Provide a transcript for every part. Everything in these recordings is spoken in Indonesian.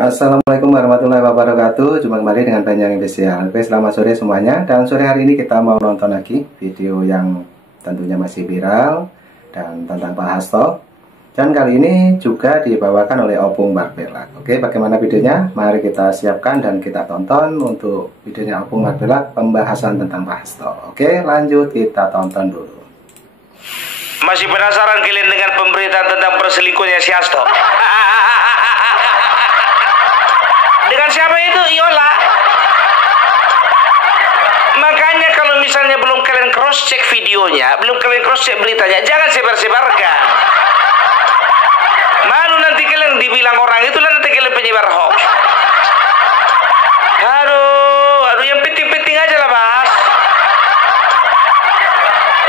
Assalamualaikum warahmatullahi wabarakatuh. Jumpa kembali dengan Banyak Spesial. Oke, selamat sore semuanya. Dan sore hari ini kita mau nonton lagi video yang tentunya masih viral dan tentang Pak Hasto. Dan kali ini juga dibawakan oleh Opung Barbelak. Oke, bagaimana videonya? Mari kita siapkan dan kita tonton untuk videonya Opung Barbelak pembahasan tentang Pak Hasto. Oke, lanjut kita tonton dulu. Masih penasaran kalian dengan pemberitaan tentang perselingkuhannya si Hasto? Dengan siapa itu? Yola. Makanya kalau misalnya belum kalian cross check videonya, belum kalian cross check beritanya, jangan sebar-sebarkan. Malu nanti kalian dibilang orang itulah nanti kalian penyebar hoax. Aduh, yang penting-penting aja lah, Mas.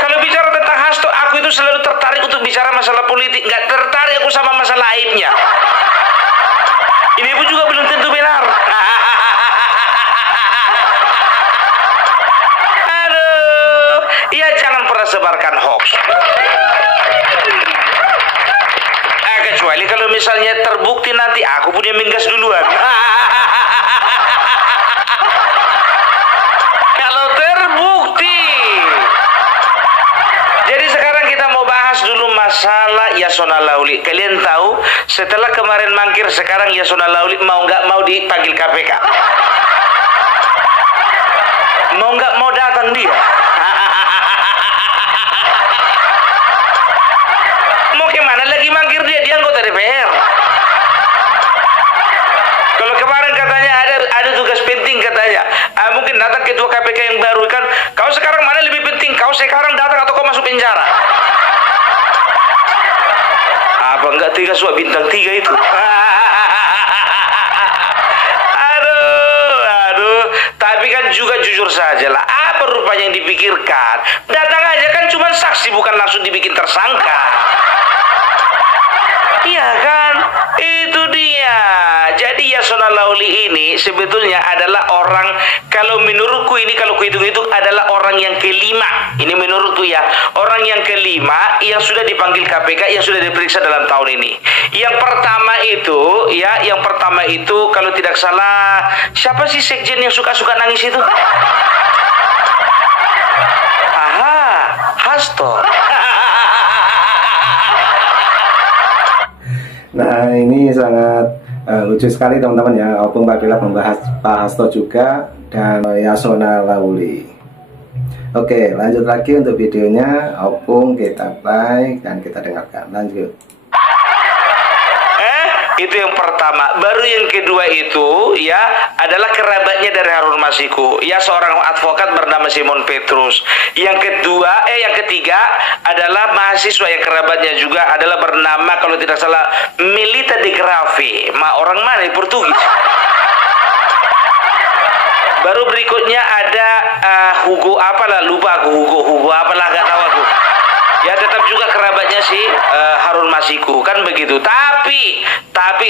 Kalau bicara tentang Hasto, aku itu selalu tertarik untuk bicara masalah politik, nggak tertarik aku sama masalah aibnya. Ini pun juga belum tentu benar. Aduh, ya jangan pernah sebarkan hoax. Kecuali kalau misalnya terbukti nanti aku punya minggas duluan. Kalau terbukti. Jadi sekarang kita mau bahas dulu masalah Yasona Lawli. Kalian tahu setelah kemarin mangkir, sekarang Yasona Lawli mau nggak mau dipanggil KPK. Mau nggak mau datang dia. Mau kemana lagi mangkir dia? Dia anggota DPR. Kalau kemarin katanya ada tugas penting katanya. Mungkin datang ketua KPK yang baru kan. Kau sekarang mana lebih penting? Kau sekarang datang atau kau masuk penjara? Apa enggak tiga suap bintang 3 itu? Aduh. Tapi kan juga jujur saja lah. Apa rupanya yang dipikirkan? Datang aja kan cuma saksi, bukan langsung dibikin tersangka. Iya kan? Itu dia. Jadi Yasona Lawli ini sebetulnya adalah orang, kalau menurutku ini, kalau kuhitung-hitung adalah orang yang kelima. Ini menurutku ya, orang yang kelima yang sudah dipanggil KPK, yang sudah diperiksa dalam tahun ini. Yang pertama itu kalau tidak salah, siapa sih sekjen yang suka-suka nangis itu? Aha, Hasto. Nah, ini sangat lucu sekali teman-teman ya. Opung Barbelak membahas Pak Hasto juga dan Yasona Lawli. Oke, lanjut lagi untuk videonya. Opung kita play dan kita dengarkan. Lanjut. Itu yang pertama. Baru yang kedua itu ya adalah kerabatnya dari Harun Masiku, ya, seorang advokat bernama Simon Petrus. Yang ketiga adalah mahasiswa yang kerabatnya juga adalah bernama, kalau tidak salah, Melita de Grave. Orang mana? Portugis. Baru berikutnya ada Hugo apalah, lupa aku, Hugo apalah, gak tahu aku. Ya tetap juga kerabatnya si Harun Masiku kan begitu. Tapi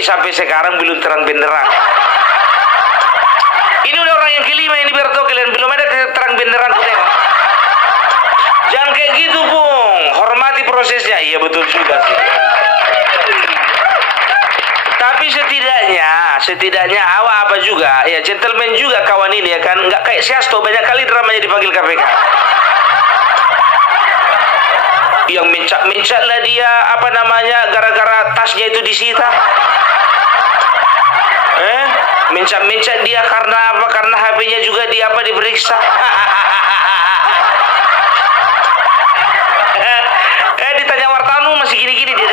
sampai sekarang belum terang benderang. Ini udah orang yang kelima ini, biar tahu kalian, belum ada terang benderang tuh. Jangan kayak gitu, Bung. Hormati prosesnya. Iya betul juga sih. Tapi setidaknya awak apa juga ya, gentleman juga kawan ini ya kan, nggak kayak si Hasto banyak kali dramanya dipanggil KPK. Yang mencak lah dia, apa namanya, gara-gara tasnya itu disita. Mencak dia karena apa? Karena HP-nya juga diperiksa. Ditanya wartawan masih gini-gini dia.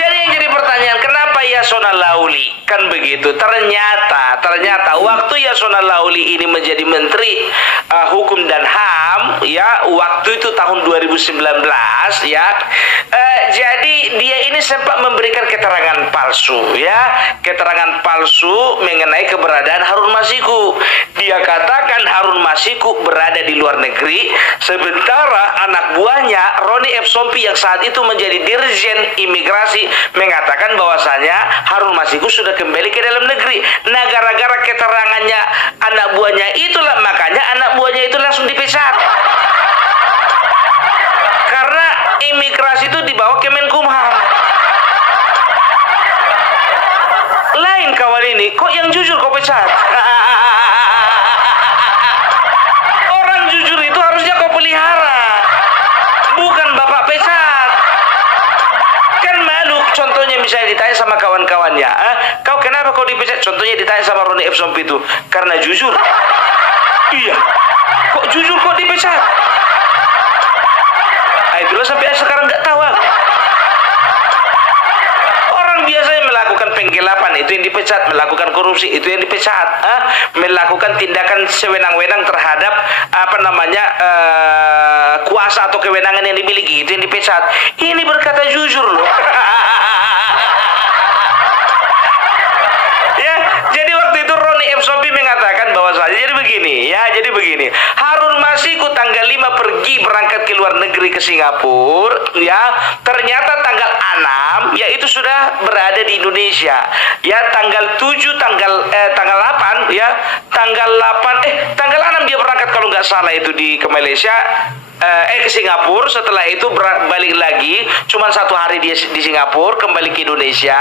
Jadi yang jadi pertanyaan, kenapa Yasona Lawli? Kan begitu. Ternyata waktu Yasona Lawli ini menjadi Menteri Hukum dan HAM ya, waktu itu tahun 2019 ya. Jadi dia ini sempat memberikan keterangan palsu ya, keterangan palsu mengenai keberadaan Harun Masiku. Dia katakan Harun Masiku berada di luar negeri, sementara anak buahnya Roni F. Sompi yang saat itu menjadi Dirjen Imigrasi mengatakan bahwasanya Harun Masiku sudah kembali ke dalam negeri. Nah, gara-gara keterangannya anak buahnya itulah, makanya anak buahnya itu langsung dipecat. Karena imigrasi itu dibawa ke Menkumham. kawan ini, kok yang jujur kau pecat? Orang jujur itu harusnya kau pelihara, bukan bapak pecat. Kan malu. Contohnya misalnya ditanya sama kawan-kawannya, kau kenapa kau dipecat? Contohnya ditanya sama Roni F. Sompi itu, karena jujur. Iya, kok jujur kok dipecat? Itulah sampai sekarang nggak tahu. Orang biasanya melakukan penggelapan itu yang dipecat, melakukan korupsi itu yang dipecat, melakukan tindakan sewenang-wenang terhadap kuasa atau kewenangan yang dimiliki itu yang dipecat. Ini berkata jujur loh. Ya, jadi waktu itu Roni F. Sompi mengatakan bahwasanya jadi begini. Harun Masiku tanggal 5 pergi berangkat ke luar negeri ke Singapura, ya. Ternyata tanggal 6 yaitu sudah berada di Indonesia. Ya, tanggal 7 tanggal 8 ya. Tanggal 6 dia berangkat kalau nggak salah itu ke Malaysia. Ke Singapura. Setelah itu balik lagi, cuma 1 hari dia di Singapura, kembali ke Indonesia,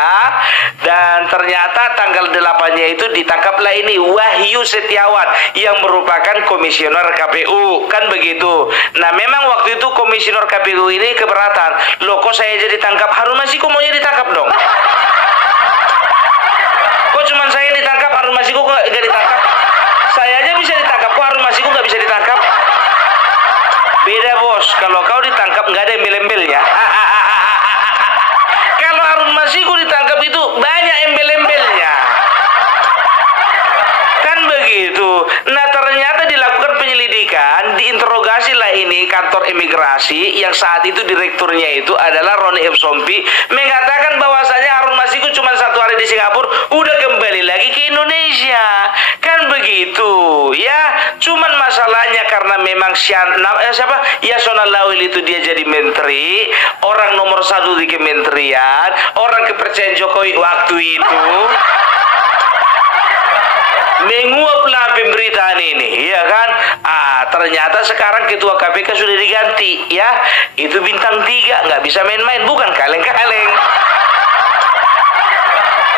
dan ternyata tanggal 8-nya itu ditangkaplah ini Wahyu Setiawan yang merupakan komisioner KPU, kan begitu. Nah, memang waktu itu komisioner KPU ini keberatan, loh kok saya jadi tangkap, Harun Masiku maunya ditangkap dong. Kok cuma saya ditangkap, Harun Masiku nggak ditangkap? Saya aja bisa ditangkap, kok Harun Masiku nggak bisa ditangkap? Beda bos, kalau kau ditangkap nggak ada embel-embelnya. Kalau Harun Masiku ditangkap itu banyak embel-embelnya. Kan begitu. Nah, ternyata dilakukan penyelidikan, diinterogasi lah ini kantor imigrasi yang saat itu direkturnya itu adalah Roni F. Sompi, mengatakan bahwasanya Harun Masiku cuma 1 hari di Singapura, udah kembali lagi ke Indonesia. Kan begitu ya. Cuman masalahnya karena memang Yasona Lawli itu dia jadi menteri, orang nomor 1 di kementerian, orang kepercayaan Jokowi waktu itu, menguaplah pemberitaan ini, ya kan? Ternyata sekarang ketua KPK sudah diganti, ya. Itu bintang 3, nggak bisa main-main, bukan kaleng-kaleng.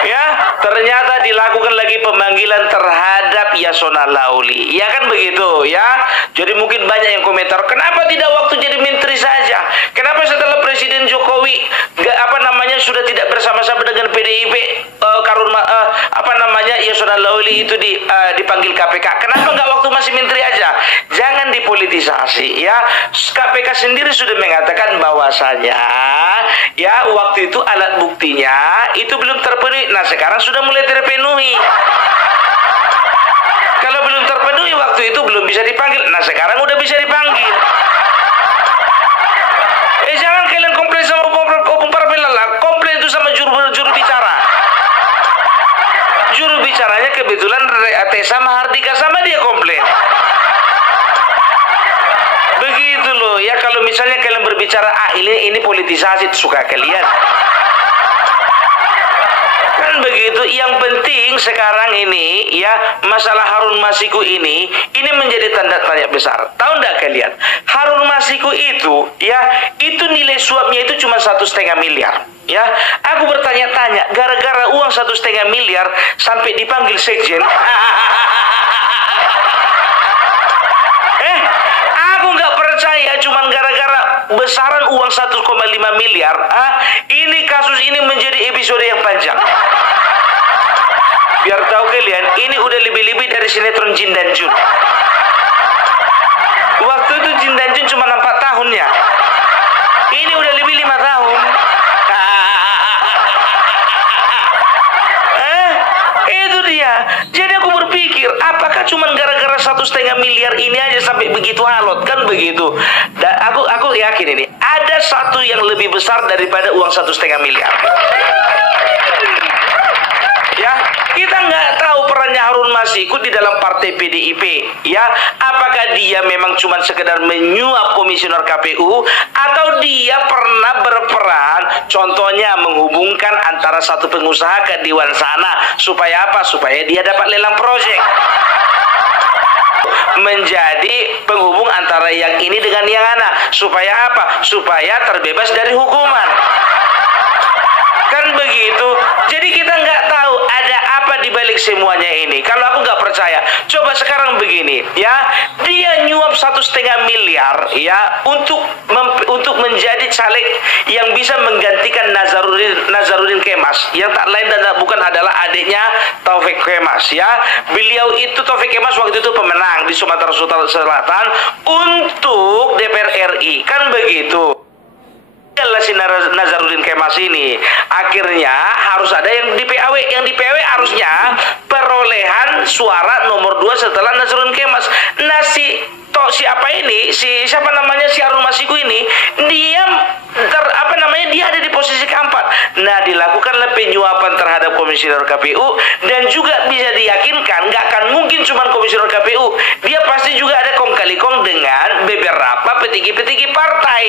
Ya, ternyata dilakukan lagi pemanggilan terhadap Yasona Lawli, ya kan begitu, ya. Jadi mungkin banyak yang komentar, kenapa tidak waktu jadi menteri saja? Kenapa setelah Presiden Jokowi sudah tidak bersama-sama dengan PDIP, Yasona Lawli itu dipanggil KPK? Kenapa nggak waktu masih menteri aja? Jangan dipolitisasi, ya. KPK sendiri sudah mengatakan bahwasanya, ya, waktu itu alat buktinya itu belum terpenuhi. Nah, sekarang sudah mulai terpenuhi. Kalau belum terpenuhi waktu itu belum bisa dipanggil. Nah, sekarang udah bisa dipanggil. Jangan kalian komplain sama hukum para pelala. Komplain itu sama juru bicara. Juru bicaranya kebetulan Tessa Mahardika, sama dia komplain. Begitu loh, ya. Kalau misalnya kalian berbicara, ini politisasi, suka kalian. Kan begitu. Yang penting sekarang ini, ya, masalah Harun Masiku ini menjadi tanda tanya besar. Tahu enggak kalian? Harun Masiku itu, ya, itu nilai suapnya itu cuma 1,5 miliar. Ya, aku bertanya-tanya, gara-gara uang 1,5 miliar sampai dipanggil sekjen. Aku nggak percaya cuman gara-gara besaran uang 1,5 miliar. Ini kasus ini menjadi episode yang panjang. Biar tahu kalian, ini udah lebih-lebih dari sinetron Jin dan Jun. Waktu itu Jin dan Jun cuma 4 tahunnya. Ini udah lebih 5 tahun. Itu dia. Jadi aku berpikir, apakah cuma gara-gara 1,5 miliar ini aja sampai begitu alot, kan begitu? Dan aku yakin ini ada satu yang lebih besar daripada uang 1,5 miliar. Ya, kita nggak tahu perannya Harun Masiku di dalam partai PDIP, ya. Apakah dia memang cuma sekedar menyuap komisioner KPU, atau dia pernah berperan, contohnya menghubungkan antara satu pengusaha ke Dewan sana, supaya apa? Supaya dia dapat lelang proyek, menjadi penghubung antara yang ini dengan yang ana, supaya apa? Supaya terbebas dari hukuman. Kan begitu. Jadi kita nggak tahu ada apa di balik semuanya ini. Kalau aku nggak percaya, coba sekarang begini, ya, dia nyuap 1,5 miliar, ya, untuk menjadi caleg yang bisa menggantikan Nazarudin Kemas, yang tak lain dan tak bukan adalah adiknya Taufik Kemas, ya. Beliau itu, Taufik Kemas, waktu itu pemenang di Sumatera Selatan untuk DPR RI, kan begitu. Si Nazarudin Kemas ini akhirnya harus ada yang di PAW. Yang di PAW harusnya perolehan suara nomor 2 setelah Nazarudin Kemas. Nah, siapa ini, siapa namanya, si Harun Masiku ini, dia dia ada di posisi keempat. Nah, dilakukanlah penyuapan terhadap komisioner KPU, dan juga bisa diyakinkan nggak akan mungkin cuma komisioner KPU, dia pasti juga ada kong kali kong dengan beberapa petinggi-petinggi partai,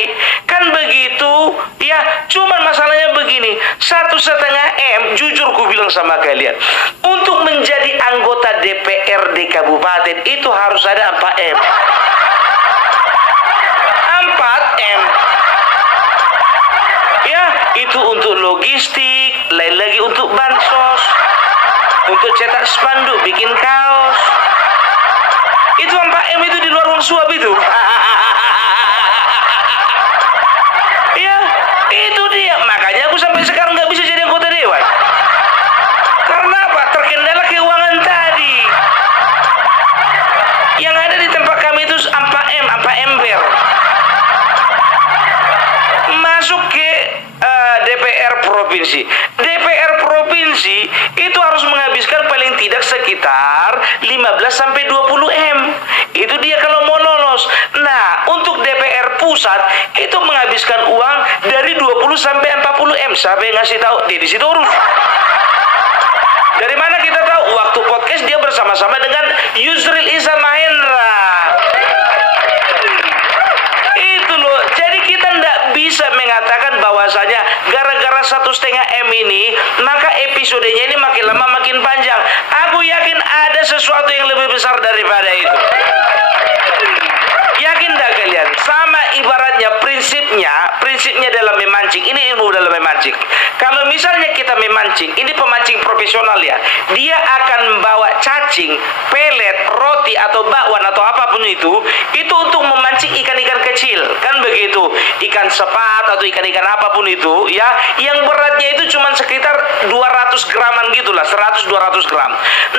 kan begitu, ya. Cuman masalahnya begini, 1,5 M, jujur ku bilang sama kalian, untuk menjadi anggota DPRD kabupaten itu harus ada 4 M. 4 M. Ya, itu untuk logistik, lain lagi untuk bansos, untuk cetak spanduk, bikin kaos. Itu 4 M itu di luar uang suap itu. Ya, itu dia. Makanya aku sampai sekarang nggak bisa jadi anggota dewan. Karena apa? Terkendala keuangan tadi. Yang ada di tempat kami itu 4 M, 4 ember. Masuk ke DPR provinsi. DPR provinsi itu harus menghabiskan paling tidak sekitar 15-20 M. Itu dia kalau mau lolos. Nah, untuk DPR pusat itu menghabiskan uang dari 20-40 M. Siapa yang ngasih tahu? Deddy Sitorus. Dari mana kita tahu? Waktu podcast dia bersama-sama dengan Yusril Iza Mahendra. Itu loh. Jadi kita tidak bisa mengatakan bahwasanya gara-gara 1,5 M ini maka episodenya ini makin lama makin panjang. Aku yakin ada sesuatu yang lebih besar daripada itu. Yakin tak kalian? Sama ibaratnya prinsipnya dalam memancing. Ini ilmu dalam memancing. Kalau misalnya kita memancing, ini pemancing profesional ya. Dia akan membawa cacing, pelet, roti atau bakwan atau apapun itu untuk memancing ikan-ikan kecil. Kan begitu. Ikan sepat atau ikan-ikan apapun itu ya, yang beratnya itu cuma sekitar 200 graman gitulah, 100-200 gram.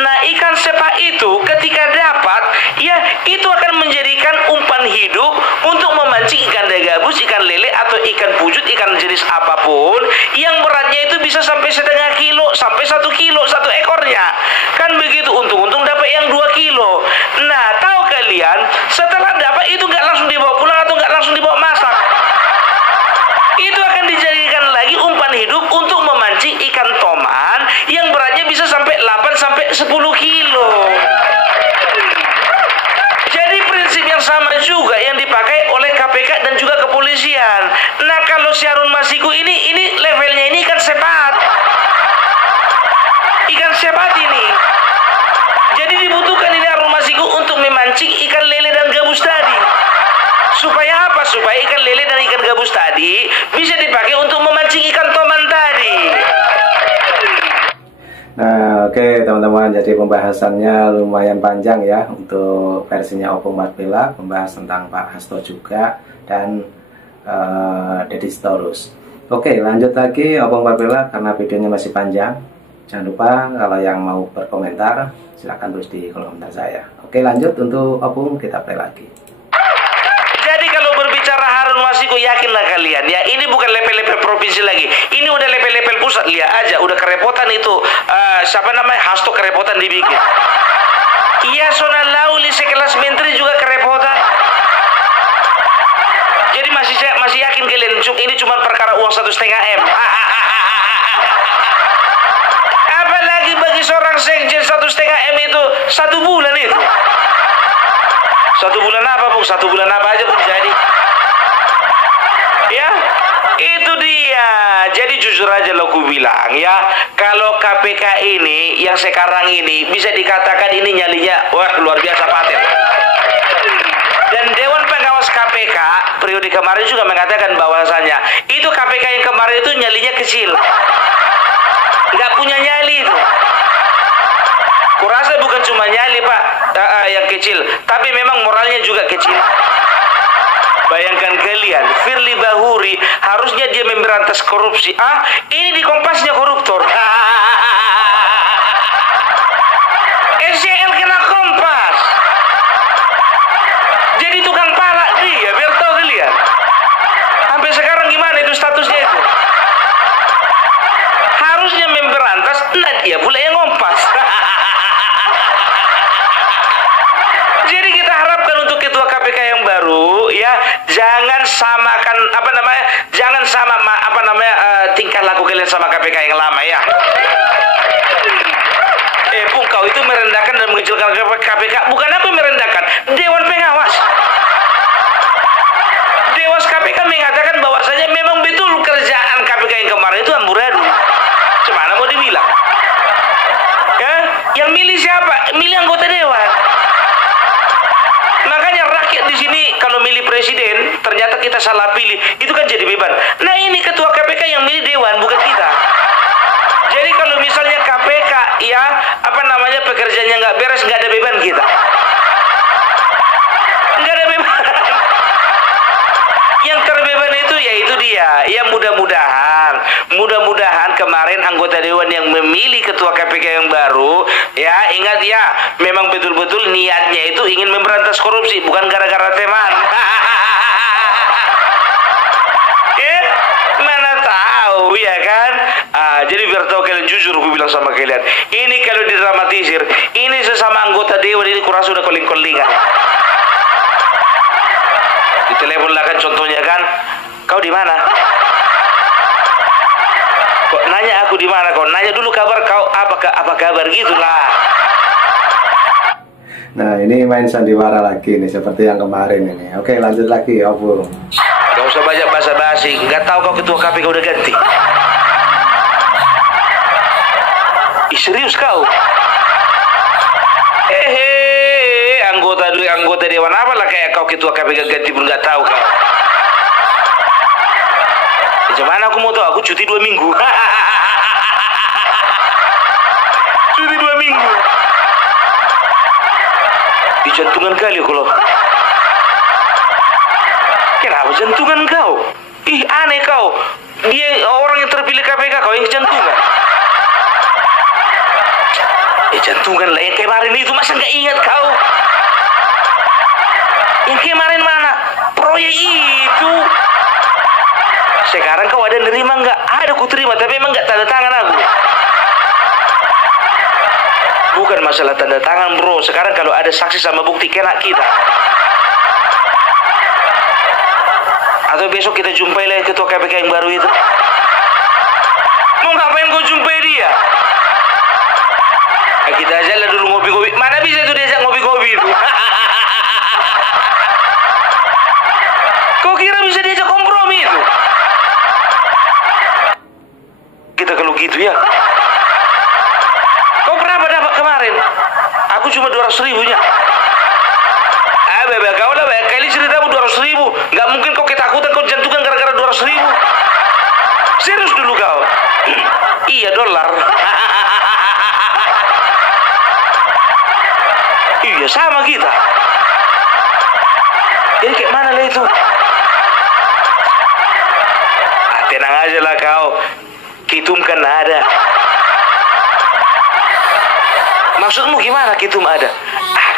Nah, ikan sepat itu ketika dapat ya, itu akan menjadikan umpan hidup untuk memancing ikan gabus, ikan lele atau ikan pujut, ikan jenis apapun yang beratnya itu bisa sampai 0,5 kilo sampai 1 kilo satu ekornya. Kan begitu, untung-untung dapat yang 2 kilo. Nah, tahu kalian, setelah dapat itu nggak langsung dibawa pulang atau nggak langsung dibawa masak. Itu akan dijadikan lagi umpan hidup untuk memancing ikan toman yang beratnya bisa sampai 8-10 kilo. Jadi prinsip yang sama juga yang dipakai oleh KPK dan juga kepolisian. Nah, kalau si Harun Masiku ini levelnya ini ikan sepat. Ikan sepat ini. Jadi dibutuhkan ini Harun Masiku untuk memancing ikan lele dan gabus tadi. Supaya apa? Supaya ikan lele dan ikan gabus tadi bisa dipakai untuk memancing ikan toman tadi. Nah, oke teman-teman, jadi pembahasannya lumayan panjang ya untuk versinya Opung Marpela, membahas tentang Pak Hasto juga dan Deddy Sitorus. Oke, lanjut lagi Opung Marpela karena videonya masih panjang. Jangan lupa kalau yang mau berkomentar silahkan tulis di kolom komentar saya. Oke, lanjut untuk Opung, kita play lagi. Jadi kalau berbicara Harun Masiku, yakinlah kalian ya, ini bukan level-level provinsi lagi, ini udah level-level pusat. Lihat aja, udah kerepotan itu siapa namanya, Hasto kerepotan dibikin. Yasona Lauli sekelas menteri juga kerepotan. Jadi masih yakin kalian ini cuma perkara uang 1,5 M. Apalagi bagi seorang sekjen 1,5 M itu 1 bulan itu. 1 bulan apa, Bung? 1 bulan apa aja pun jadi. Ya, itu dia. Jadi jujur aja lo ku bilang ya, kalau KPK ini yang sekarang ini bisa dikatakan ini nyalinya wah luar biasa paten. Dan Dewan Pengawas KPK periode kemarin juga mengatakan bahwasanya itu KPK yang kemarin itu nyalinya kecil, nggak punya nyali itu. Kurasa bukan cuma nyali Pak yang kecil, tapi memang moralnya juga kecil. Bayangkan kalian, Firly Bahuri harusnya dia memberantas korupsi. Ini di Kompasnya koruptor. SCL kena Kompas. Jadi tukang palak dia, biar tahu kalian. Sampai sekarang gimana itu statusnya itu? Harusnya memberantas, nah dia pula yang ngompas. Jadi kita harapkan untuk ketua KPK yang baru, ya jangan samakan jangan sama tingkah laku kalian sama KPK yang lama ya. Pung, kau itu merendahkan dan mengecilkan KPK. Bukan aku yang merendahkan, Dewan Pengawas. Dewas KPK mengatakan bahwasanya memang betul kerjaan KPK yang kemarin itu amburadul. Cemana mau dibilang? Ya, yang milih siapa? Milih anggota dewan. Makanya rakyat di sini kalau milih presiden ternyata kita salah pilih, itu kan jadi beban. Nah ini ketua KPK yang milih dewan, bukan kita. Jadi kalau misalnya KPK ya pekerjaannya nggak beres, nggak ada beban kita. Nggak ada beban. Yang terbeban itu yaitu dia. Ya mudah-mudahan kemarin anggota dewan yang memilih ketua KPK yang baru, ya ingat ya, memang betul-betul niatnya itu ingin memberantas korupsi, bukan gara-gara teman. Mana tahu ya kan? Jadi biar tahu kalian, jujur gue bilang sama kalian, ini kalau didramatisir, ini sesama anggota dewan ini kurang sudah koling-kolingan. Ditelepon lah kan, contohnya kan, kau di mana? Kok nanya aku di mana? Kau nanya dulu kabar kau, apa kabar gitulah. Nah ini main sandiwara lagi nih, seperti yang kemarin ini. Oke lanjut lagi, Opung. Gak usah banyak basa-basi, nggak tahu kau ketua KPK udah ganti. Serius kau? Anggota dewan apa lah kayak kau ketua KPK ganti pun nggak tahu kau. Gimana aku mau tahu? Aku cuti 2 minggu. Cuti 2 minggu. Jantungan kali kalau. Kenapa jantungan kau? Ih aneh kau. Dia orang yang terpilih KPK, kau yang jantungan. Jantungan lah yang kemarin itu, masa nggak ingat kau? Yang kemarin mana? Proyek itu. Sekarang kau ada nerima nggak? Ada ku terima, tapi emang nggak tanda tangan aku. Bukan masalah tanda tangan bro, sekarang kalau ada saksi sama bukti kena kita. Atau besok kita jumpai lagi ketua KPK yang baru itu. Mau ngapain kau jumpai dia? Kita aja lah dulu ngopi-ngopi. Mana bisa itu diajak ngopi-ngopi itu? Kau kira bisa diajak kompromi itu? Kita kalau gitu ya. Kau berapa dapat kemarin? Aku cuma 200.000 nya. Bebe kau lah, kali ceritamu 200.000. Gak mungkin kau ketakutan, kau jantungan gara-gara 200.000. Serius dulu kau? Iya dolar. Iya sama kita. Jadi kayak mana lah itu? Tenang aja lah kau. Kitum kan ada. Maksudmu gimana kitum ada?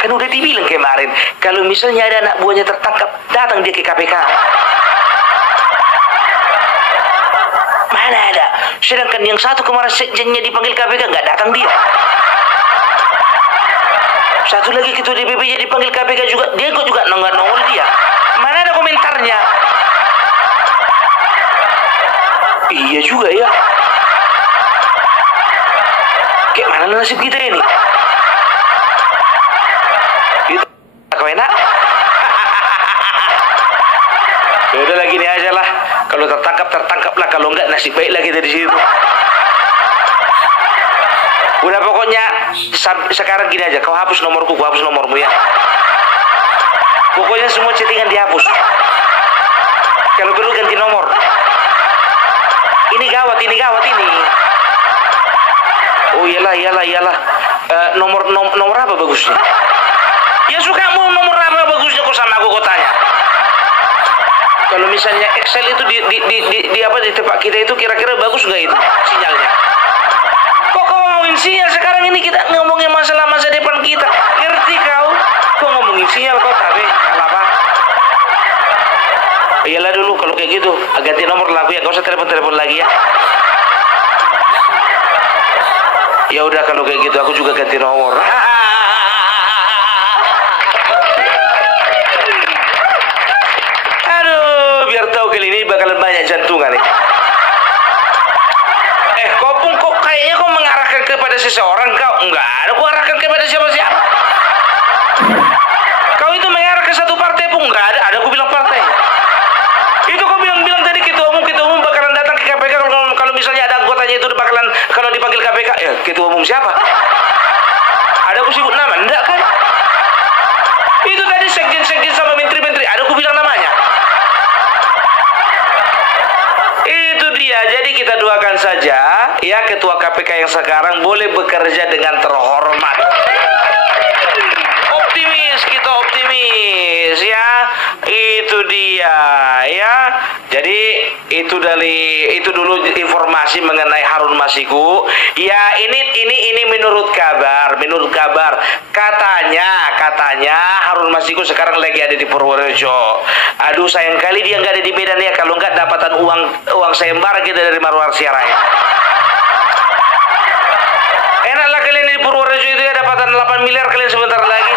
Kan udah dibilang kemarin, kalau misalnya ada anak buahnya tertangkap, datang dia ke KPK. Mana ada? Sedangkan yang satu kemarin sekjennya dipanggil KPK, nggak datang dia. Satu lagi ketua DPP-nya dipanggil KPK juga, dia kok juga nggak nongol dia. Mana ada komentarnya? Iya juga ya. Kayak mana nasib kita ini? Itu kau enak? Ya udah lagi ini aja lah. Kalau tertangkap lah. Kalau enggak nasib baik lah kita di situ. Udah pokoknya sekarang gini aja. Kau hapus nomorku, gua hapus nomormu ya. Pokoknya semua chattingan dihapus. Kalau perlu ganti nomor. Ini gawat ini. Oh iyalah. Nomor apa bagusnya? Ya sukamu nomor apa bagusnya kok sama aku tanya. Kalau misalnya Excel itu di tempat kita itu kira-kira bagus nggak itu sinyalnya? Kok kau ngomongin sinyal sekarang ini kita ngomongin masalah masa depan kita. Ngerti kau? Kok ngomongin sinyal kau tapi apa? Iyalah dulu kalau kayak gitu ganti nomor lagu ya, gak usah telepon lagi ya. Ya udah kalau kayak gitu aku juga ganti nomor. Aduh, biar tahu kali ini bakalan banyak jantungan nih. Kok kayaknya kau mengarahkan kepada seseorang kau? Enggak ada, aku arahkan kepada siapa-siapa. Kau itu mengarah ke satu partai pun enggak ada aku bilang partai. Itu kau bilang tadi ketua umum bakalan datang ke KPK kalau misalnya ada anggotanya itu bakalan kalau dipanggil KPK, ya ketua umum siapa? Ada aku sebut nama, enggak kan? Itu tadi sekjen sama menteri-menteri, ada aku bilang namanya. Itu dia, jadi kita doakan saja ya ketua KPK yang sekarang boleh bekerja dengan terhormat. Kita optimis ya. Itu dia ya. Jadi itu dulu informasi mengenai Harun Masiku. Ya ini menurut kabar katanya Harun Masiku sekarang lagi ada di Purworejo. Aduh sayang kali dia nggak ada di Medan ya, kalau nggak dapatan uang sayembara kita dari Marwar Siarai. Enaklah kalian di Purworejo itu ya, dapatan 8 miliar kalian sebentar lagi.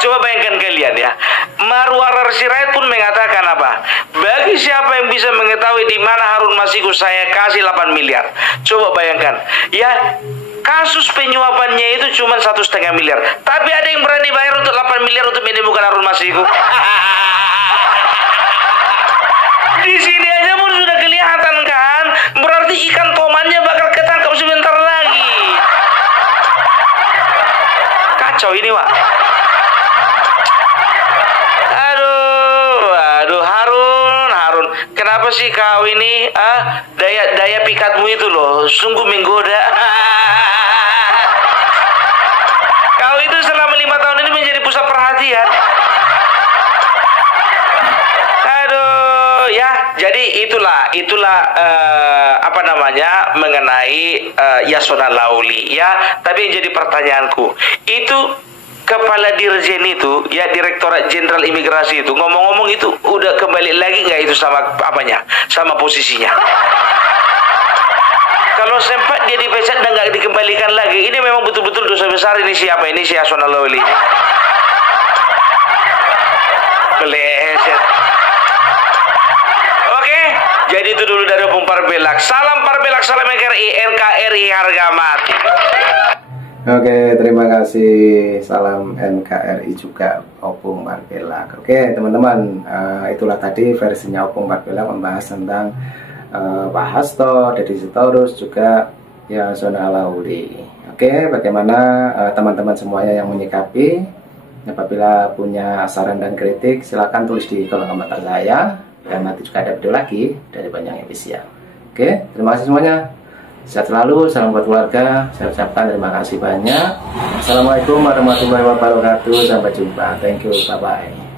Coba bayangkan kalian ya, Marwar Sirait pun mengatakan apa? Bagi siapa yang bisa mengetahui di mana Harun Masiku, saya kasih 8 miliar. Coba bayangkan, ya kasus penyuapannya itu cuma 1,5 miliar, tapi ada yang berani bayar untuk 8 miliar untuk menemukan Harun Masiku. Di sini aja pun sudah kelihatan kan, berarti ikan tomannya bakal ketangkap sebentar lagi. Kacau ini, Wak. Kenapa sih kau ini daya pikatmu itu loh sungguh menggoda. Kau itu selama 5 tahun ini menjadi pusat perhatian. Aduh ya, jadi itulah apa namanya mengenai Yasona Lauli ya. Tapi yang jadi pertanyaanku itu, Kepala Dirjen itu, ya Direktorat Jenderal Imigrasi itu, ngomong-ngomong itu udah kembali lagi nggak itu sama apanya, sama posisinya? Kalau sempat dia dipecat dan nggak dikembalikan lagi, ini memang betul-betul dosa besar. Ini siapa? Ini si Yasona Lauli. Beleset. Oke, jadi itu dulu dari Opung Parbelak. Salam Parbelak, salam NKRI harga mati. Oke, terima kasih. Salam NKRI juga Opung Parbelak. Oke, teman-teman, itulah tadi versinya Opung Parbelak membahas tentang Pak Hasto, Deddy Sitorus, juga Yasona Lauli. Oke, bagaimana teman-teman semuanya yang menyikapi? Apabila punya saran dan kritik, silakan tulis di kolom komentar saya. Dan nanti juga ada video lagi dari Banjang Official. Oke, terima kasih semuanya. Sehat selalu, salam buat keluarga. Saya ucapkan terima kasih banyak. Assalamualaikum warahmatullahi wabarakatuh. Sampai jumpa. Thank you, bye bye.